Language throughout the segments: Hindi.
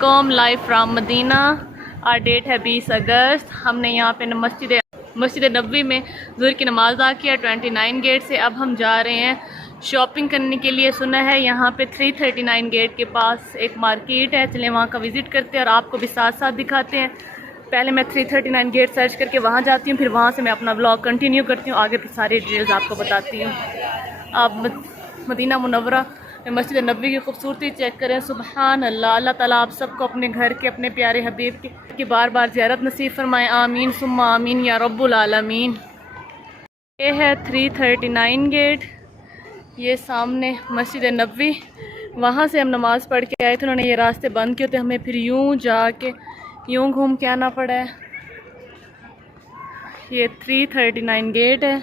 अस्सलामुअलैकुम। Live from Medina. आज डेट है 20 अगस्त। हमने यहाँ पे मस्जिद नबवी में ज़ुहर की नमाज़ अदा किया 29 गेट से। अब हम जा रहे हैं शॉपिंग करने के लिए। सुना है यहाँ पे 339 गेट के पास एक मार्केट है, चलें वहाँ का विज़िट करते हैं और आपको भी साथ साथ दिखाते हैं। पहले मैं 339 गेट सर्च करके वहाँ जाती हूँ, फिर वहाँ से मैं अपना ब्लॉग कंटिन्यू करती हूँ। आगे फिर सारी डिटेल्स आपको बताती हूँ। आप मदीना मुनव्वरा मस्जिद नबवी की खूबसूरती चेक करें। सुबहान अल्लाह। अल्लाह ताला आप सबको अपने घर के, अपने प्यारे हबीब की बार बार ज़ियारत नसीब फरमाएँ। आमीन सुम्मा आमीन या रब्बुल आलमीन। ये है 339 गेट, ये सामने मस्जिद नबवी। वहाँ से हम नमाज़ पढ़ के आए थे, उन्होंने ये रास्ते बंद किए थे, हमें फिर यूँ जाके यूँ घूम के आना पड़ा है। ये 339 गेट है,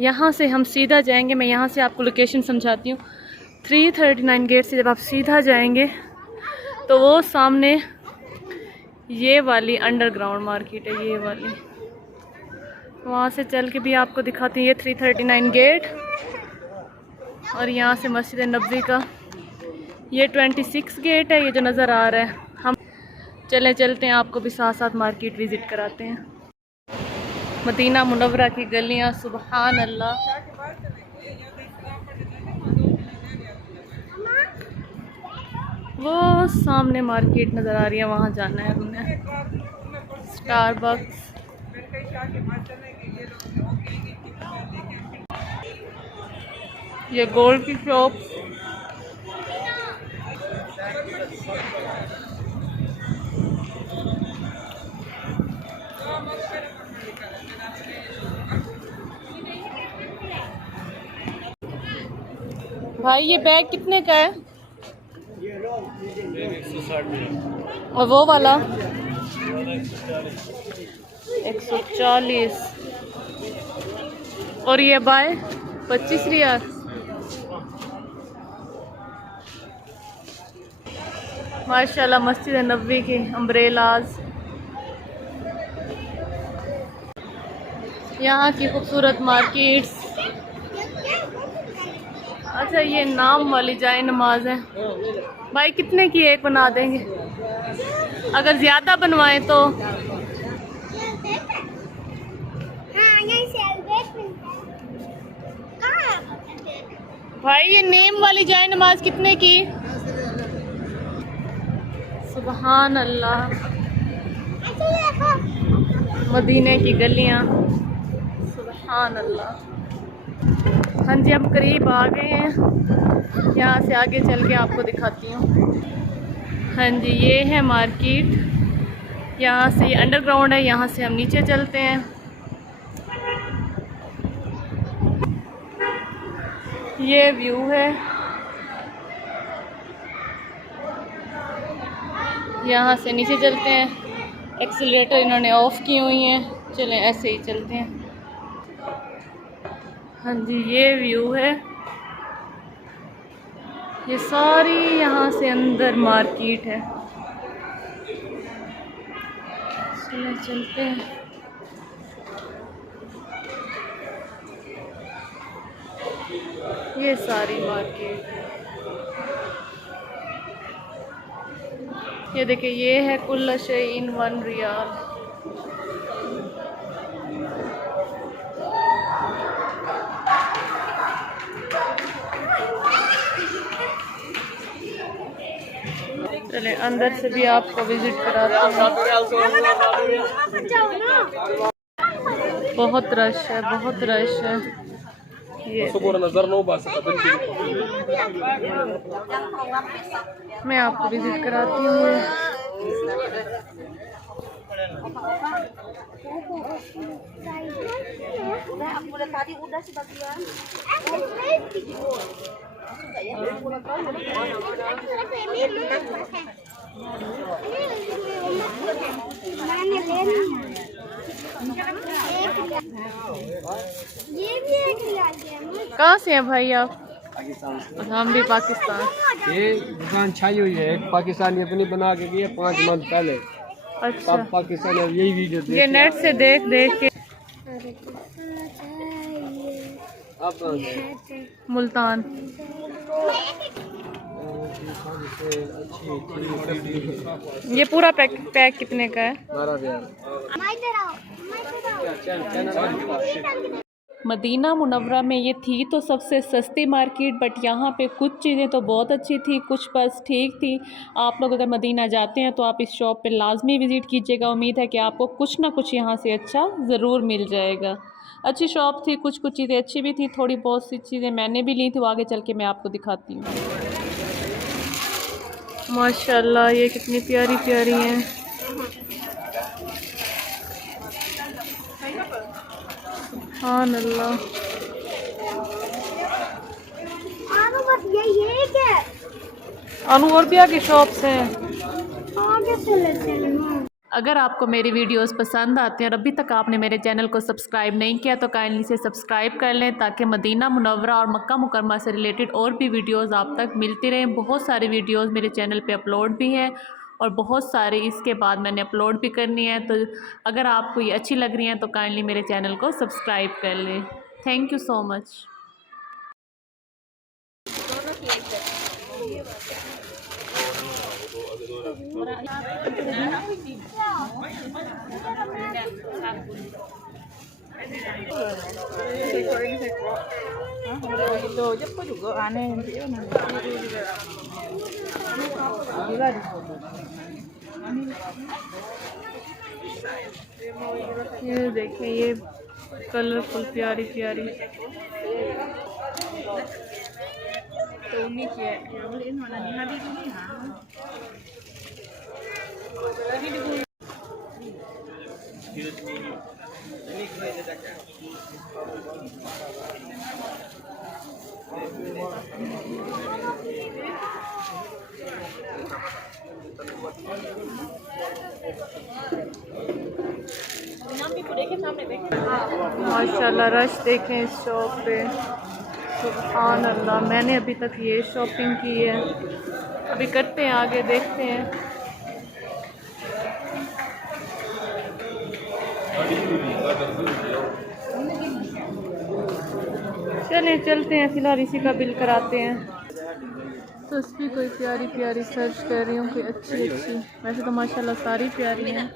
यहाँ से हम सीधा जाएंगे। मैं यहाँ से आपको लोकेशन समझाती हूँ। 339 गेट से जब आप सीधा जाएंगे तो वो सामने ये वाली अंडरग्राउंड मार्केट है, ये वाली। वहाँ से चल के भी आपको दिखाती हूँ। ये 339 गेट और यहाँ से मस्जिद नबवी का ये 26 गेट है, ये जो नज़र आ रहा है। हम चलते हैं, आपको भी साथ साथ मार्केट विज़िट कराते हैं। मदीना मुनव्वरा की गलियाँ, सुबहान अल्लाह। वो सामने मार्केट नज़र आ रही है, वहाँ जाना है हमने। स्टारबक्स, ये गोल्ड की शॉप, भाई ये बैग कितने का है? 160। और वो वाला 140। और ये बाय 25 रियाल। माशाल्लाह मस्जिद नबवी की अम्ब्रेलाज, यहाँ की खूबसूरत मार्केट्स। अच्छा ये नाम वाली जाए नमाज है। भाई कितने की एक बना देंगे? अगर ज़्यादा बनवाएं तो भाई ये नेम वाली जाए नमाज कितने की? सुबहान अल्लाह। मदीने की गलियाँ, सुबहान अल्लाह। हाँ जी, हम करीब आ गए हैं। यहाँ से आगे चल के आपको दिखाती हूँ। हाँ जी, ये है मार्केट। यहाँ से ये अंडरग्राउंड है, यहाँ से हम नीचे चलते हैं। ये व्यू है, यहाँ से नीचे चलते हैं। एक्सीलरेटर इन्होंने ऑफ की हुई हैं, चलें ऐसे ही चलते हैं। हाँ जी, ये व्यू है। ये सारी यहाँ से अंदर मार्केट है। चलें चलते हैं। ये सारी मार्केट, ये देखिए, ये है कुल्ल शै इन 1 रियाल। चले अंदर से भी आपको विजिट कराते हैं। बहुत रश है, बहुत रश है। ये मैं आपको विजिट कराती हूँ। कहाँ से हैं भाई आप? हम भी पाकिस्तान। ये दुकान छाई हुई है, एक पाकिस्तानी अपनी बना के गई है 5 मंथ पहले। अच्छा, पाकिस्तान यही वीडियो ये नेट से देख के। आप मुल्तान। ये पूरा पैक कितने का है? 12,000। मदीना मुनव्वरा में ये थी तो सबसे सस्ती मार्केट, बट यहाँ पे कुछ चीज़ें तो बहुत अच्छी थी, कुछ बस ठीक थी। आप लोग अगर मदीना जाते हैं तो आप इस शॉप पे लाजमी विज़िट कीजिएगा। उम्मीद है कि आपको कुछ ना कुछ यहाँ से अच्छा ज़रूर मिल जाएगा। अच्छी शॉप थी, कुछ चीज़ें अच्छी भी थी, थोड़ी बहुत सी चीज़ें मैंने भी ली थी, वो आगे चल के मैं आपको दिखाती हूँ। माशाल्लाह ये कितनी प्यारी प्यारी हैं। सुभान अल्लाह। अनुवर्बिया की शॉप से। अगर आपको मेरी वीडियोस पसंद आती हैं और अभी तक आपने मेरे चैनल को सब्सक्राइब नहीं किया तो काइंडली से सब्सक्राइब कर लें, ताकि मदीना मुनव्वरा और मक्का मुकर्रमा से रिलेटेड और भी वीडियोस आप तक मिलती रहें। बहुत सारी वीडियोस मेरे चैनल पे अपलोड भी हैं और बहुत सारी इसके बाद मैंने अपलोड भी करनी है। तो अगर आपको ये अच्छी लग रही हैं तो काइंडली मेरे चैनल को सब्सक्राइब कर लें। Thank you so much. ये देखें, ये कलरफुल प्यारी प्यारी। माशाल्लाह रश देखें इस शॉप पे। सुभान अल्लाह, मैंने अभी तक ये शॉपिंग की है। अभी करते हैं आगे, देखते हैं। चलें चलते हैं, फ़िलहाल इसी का बिल कराते हैं। तस्वीर कोई प्यारी प्यारी सर्च कर रही हूँ, कोई अच्छी अच्छी। वैसे तो माशाल्लाह सारी प्यारी हैं।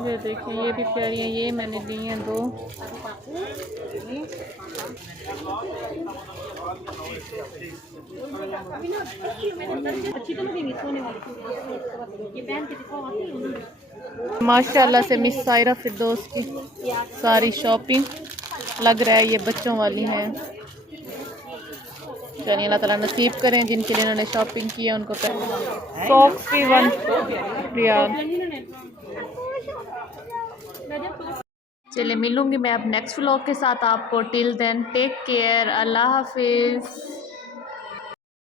ये देखिए, ये भी प्यारी है। ये मैंने ली हैं 2। माशाल्लाह से मिस सायरा फिरदौस की सारी शॉपिंग लग रहा है ये बच्चों वाली हैं। चलिए अल्लाह ताला नसीब करें जिनके लिए इन्होंने शॉपिंग की है उनको। सॉक्स भी 1 रियाल। चलिए मिलूंगी मैं अब नेक्स्ट व्लॉग के साथ आपको। टिल देन टेक केयर, अल्लाह हाफिज़।